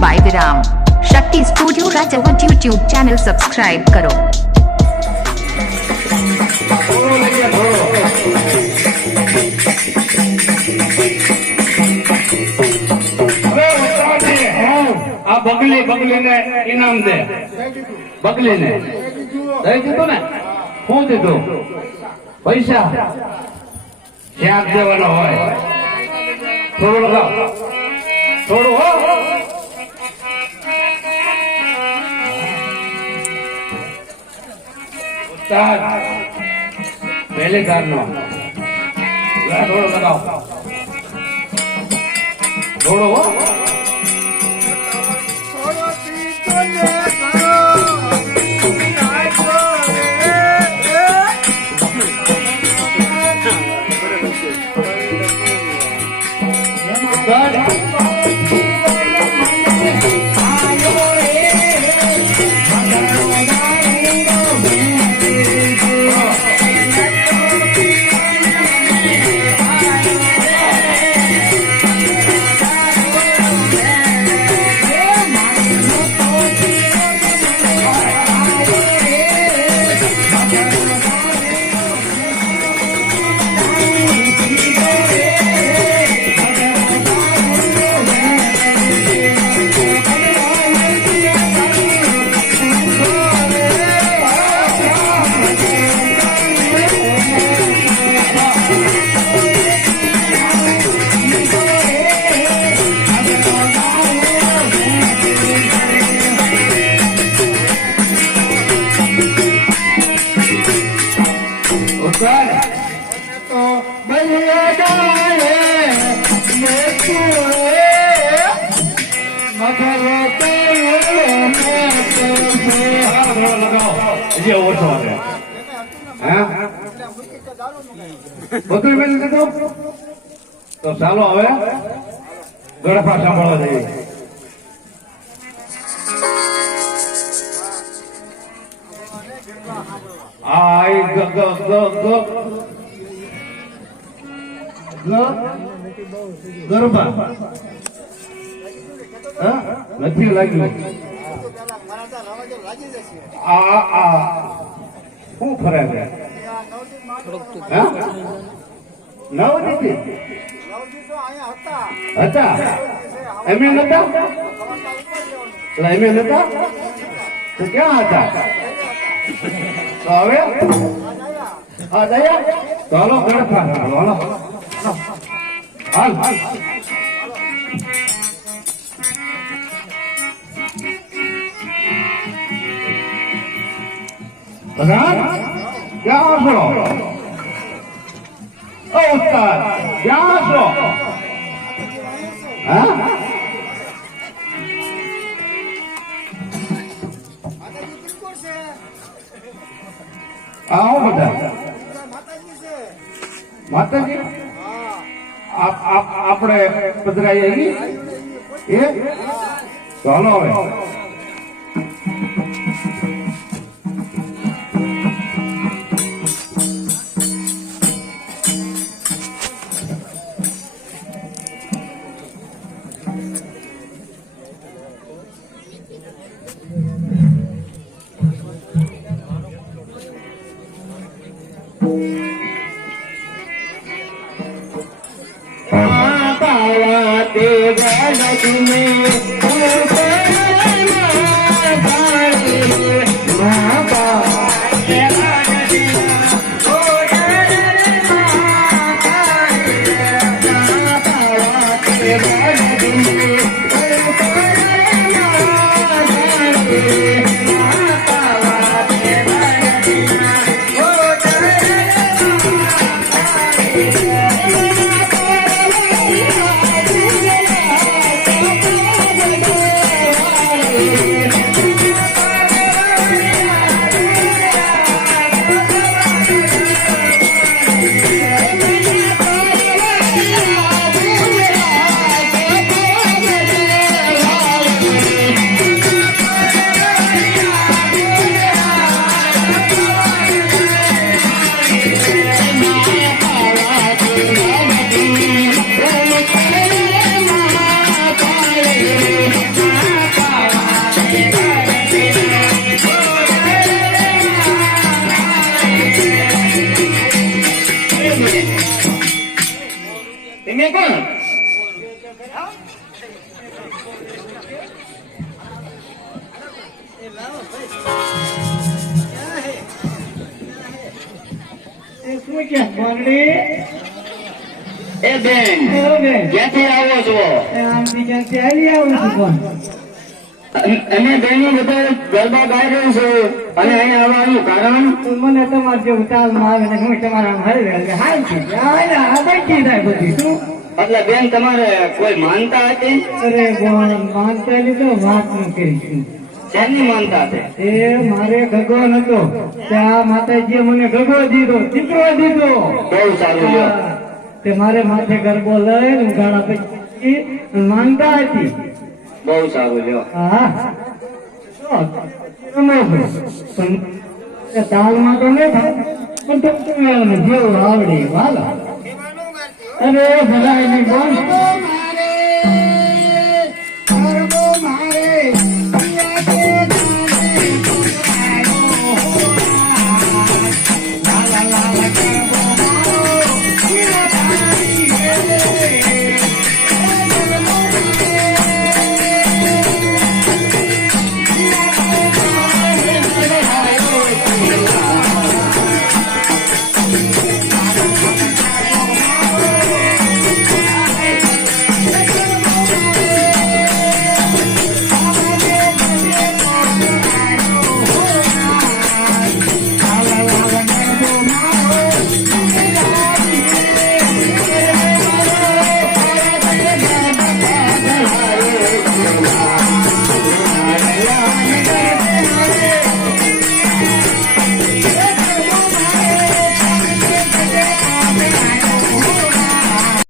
by Viram. Shakti Studio Rajawat YouTube channel subscribe करो. बगली बगली ने इनाम दे बगली ने दई दीधो ने શું દીધું પૈસા ક્યાંક દેવાનો હોય થોડું લગાવ થોડું હો ઉસ્તાદ પહેલે કારનો થોડું લગાવ થોડું હો બધું મેળવી દીધું તો ચાલો હવે ગળફા સાંભળવા જઈએ આઈ ગ ગ ગ ગ ગરબા નથી લાગ્યું આ શું ફરે છે નવજીથી હતા એમ નતા એમ નતા તો ક્યાં હતા તો હવે આ દયા ચાલો ગળફા હાલો હાલ હાલ ક્યાં છો ઓ ઉસ્તાદ ક્યાં છો હા આવો બધા માતાજી આપણે પધરાઈ એ ચાલો હવે તમે કોણ? શું કે બોલડી? એ બેન ક્યાંથી આવો છો? આમથી ક્યાંથી આવી આવું છું કોણ? અમે બહેનો બધા ગરબા ગાઈ રહ્યો છો અને અહીંયા આવવાનું કારણ? મને તમારે જેવું ચાલમાં આવે ને હું તમારા હરવે એટલે હાલ છે આ બેઠી થાય બધી શું? એટલે બેન તમારે કોઈ માનતા હતી? અરે બોલ માનતા લીધો વાત ન કરીશું. શેની માનતા છે? એ મારે ગગો નતો ત્યાં માતાજીએ મને ગગો દીધો, દીકરો દીધો. બહુ સારું લ્યો. તે મારે માથે ગરબો લઈ ઉઘાડા પછી માનતા હતી. બહુ સારું લ્યો. હા પણ તાલમાં તો નહીં થાય પણ તો જેવું આવડે વાલો. અરે ભલાઈ નહીં બોલ